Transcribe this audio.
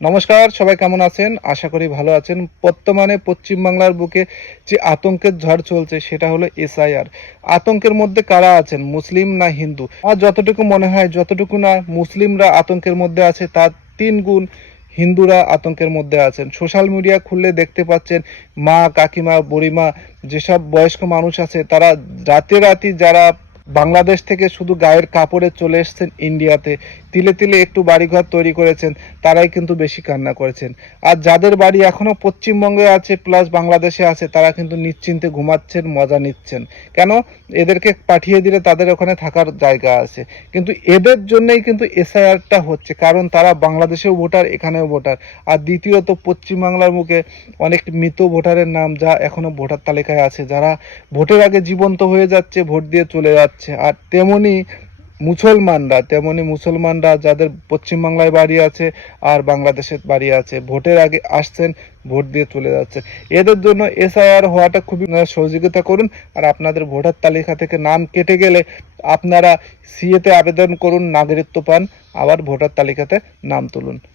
নমস্কার, সবাই কেমন আছেন? আশা করি ভালো আছেন। বর্তমানে পশ্চিমবাংলার বুকে যে আতঙ্কের ঝড় চলছে সেটা হলো এসআইআর। আতঙ্কের মধ্যে কারা আছেন? মুসলিম না হিন্দু? আমার যতটুকু মনে হয়, যতটুকু না মুসলিমরা আতঙ্কের মধ্যে আছে তার ৩ গুণ হিন্দুরা আতঙ্কের মধ্যে আছেন। সোশ্যাল মিডিয়া খুললে দেখতে পাচ্ছেন মা, কাকিমা, বুড়িমা যেসব বয়স্ক মানুষ আছে তারা রাতারাতি যারা বাংলাদেশ থেকে শুধু গায়ের কাপড়ে চলে এসেছেন ইন্ডিয়াতে, তিলে তিলে একটু বাড়িঘর তৈরি করেছেন, তারাই কিন্তু বেশি কান্না করেছেন। আর যাদের বাড়ি এখনো পশ্চিমবঙ্গে আছে প্লাস বাংলাদেশে আছে তারা কিন্তু নিশ্চিন্তে ঘুমাচ্ছেন, মজা নিচ্ছেন। কেন? এদেরকে পাঠিয়ে দিলে তাদের ওখানে থাকার জায়গা আছে। কিন্তু এদের জন্যই কিন্তু এসআইআরটা হচ্ছে, কারণ তারা বাংলাদেশেও ভোটার, এখানেও ভোটার। আর দ্বিতীয়ত পশ্চিমবাংলার মুখে অনেক মৃত ভোটারের নাম যা এখনো ভোটার তালিকায় আছে, যারা ভোটের আগে জীবন্ত হয়ে যাচ্ছে, ভোট দিয়ে চলে যাচ্ছে। আর তেমনি মুসলমানরা যাদের পশ্চিমবাংলায় বাড়ি আছে আর বাংলাদেশে বাড়ি আছে, ভোটের আগে আসছেন, ভোট দিয়ে চলে যাচ্ছে। এদের জন্য এসআইআর হওয়াটা খুবই সহযোগিতা করুন। আর আপনাদের ভোটার তালিকা থেকে নাম কেটে গেলে আপনারা সিএতে আবেদন করুন, নাগরিকত্ব পান, আবার ভোটার তালিকাতে নাম তুলুন।